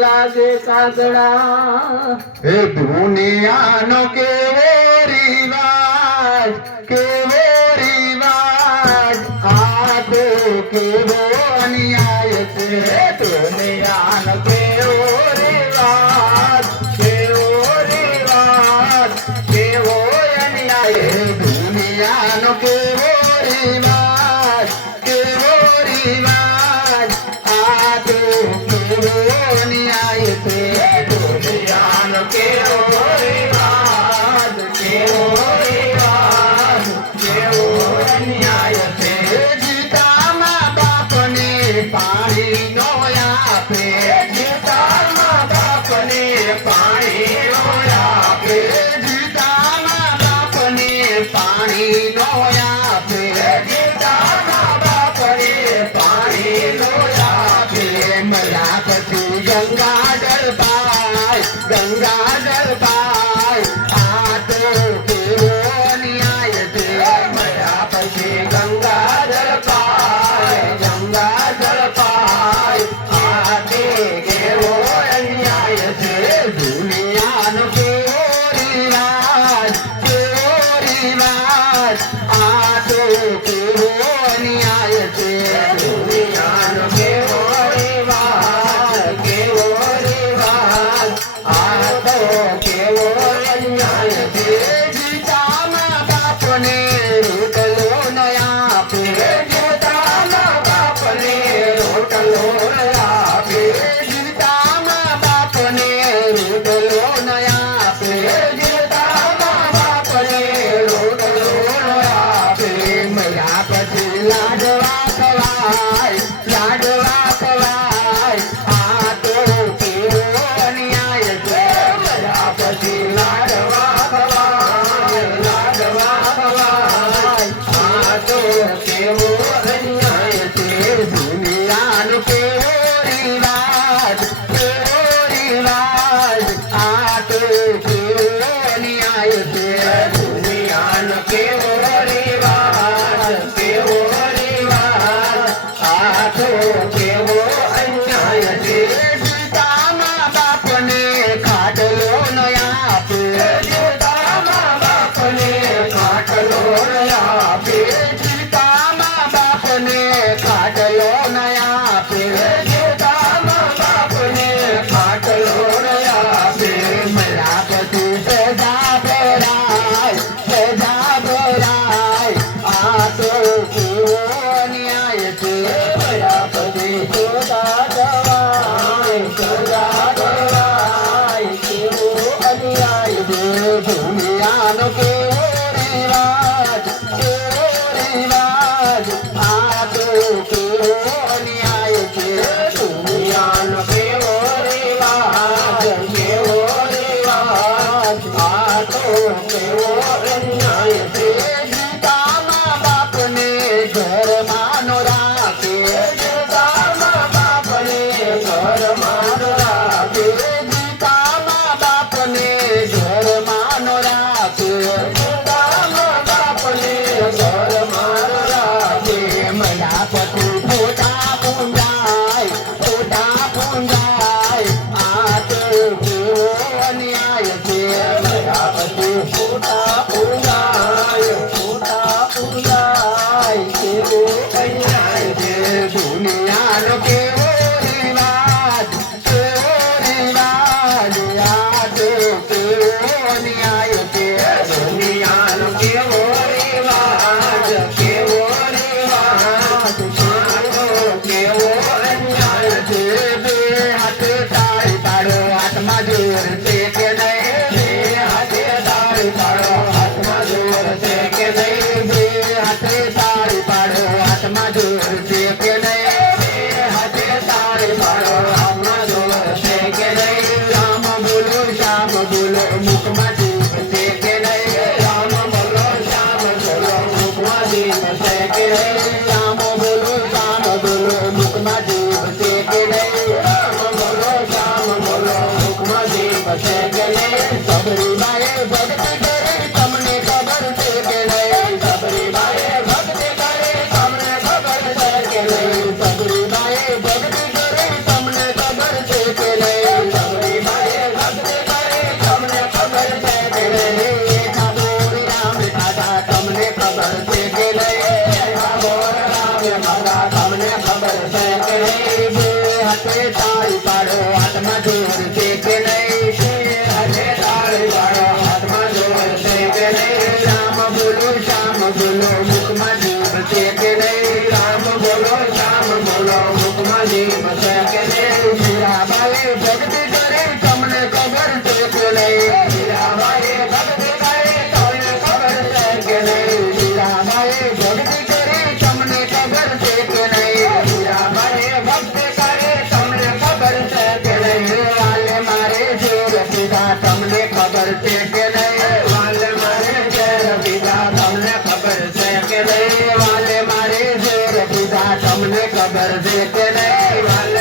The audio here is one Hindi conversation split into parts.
લાગે કાગડા એ દુનિયાનો કેવો રિવાજ કેવો vedere i valli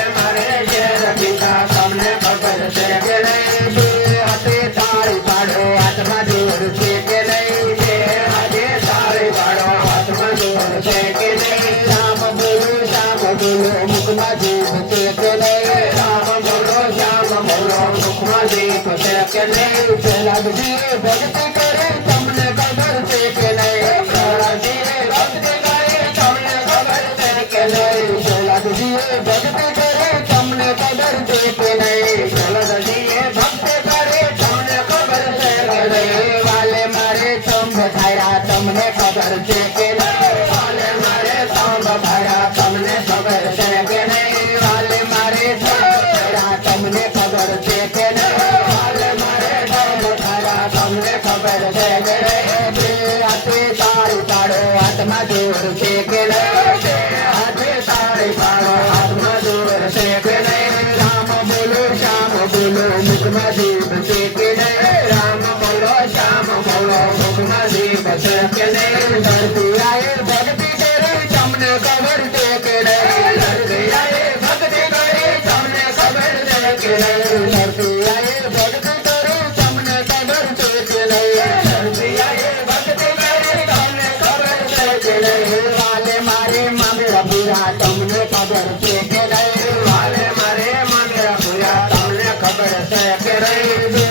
Thank you.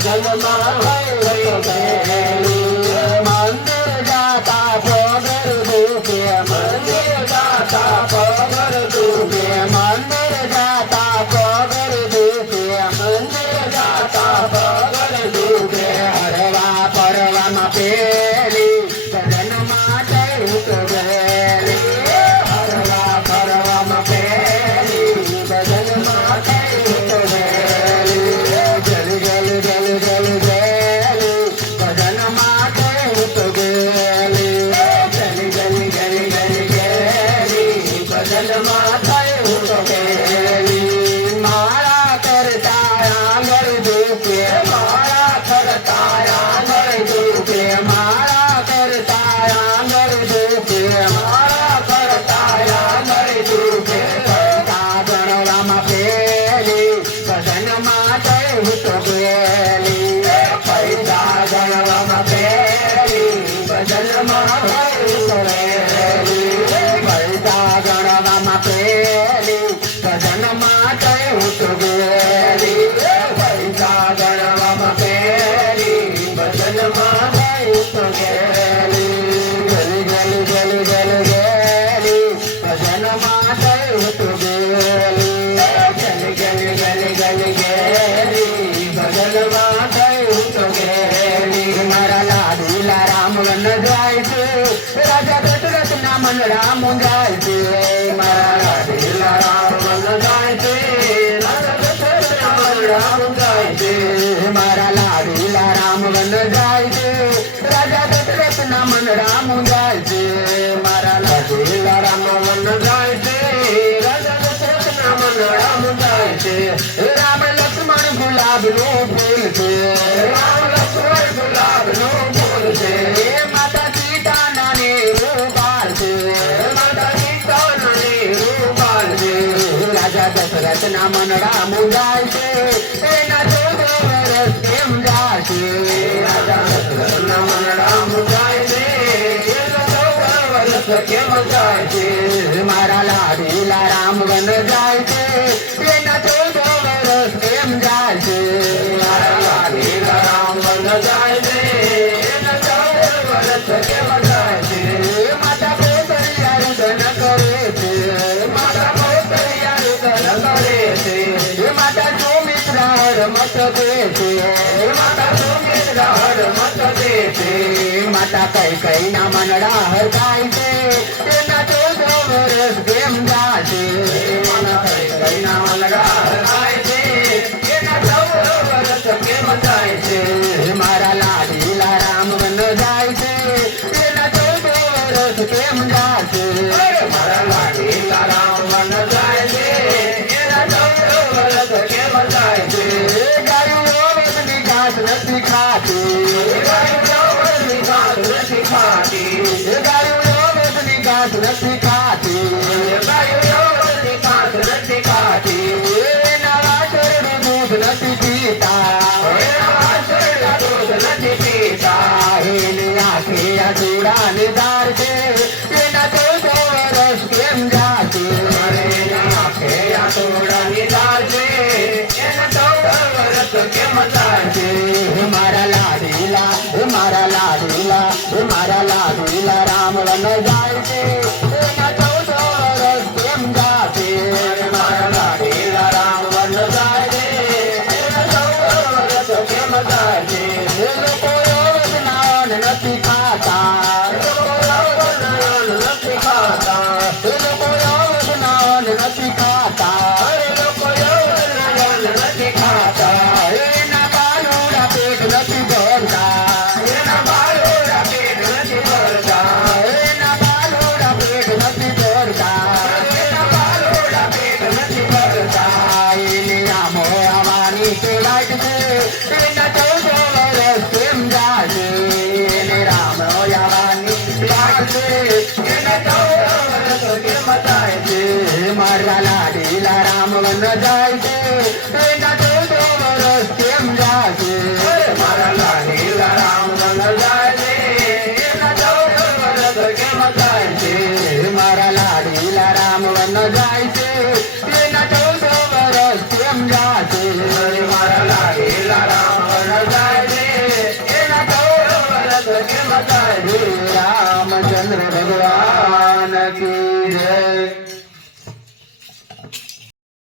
जय मन जायचे राजा दशरथ ना मन राम जायचे राजा राम मन जायचे राजा दशरथ ना मन राम मारा लाडीला राम बन जायचे राजा दशरथ ना मन राम जायचे मारा लाडीला राम मन जायचे राजा दशरथ ना मन राम जायचे राम लक्ष्मण गुलाब नो નામ નડા મુગાવશે राम वन जाए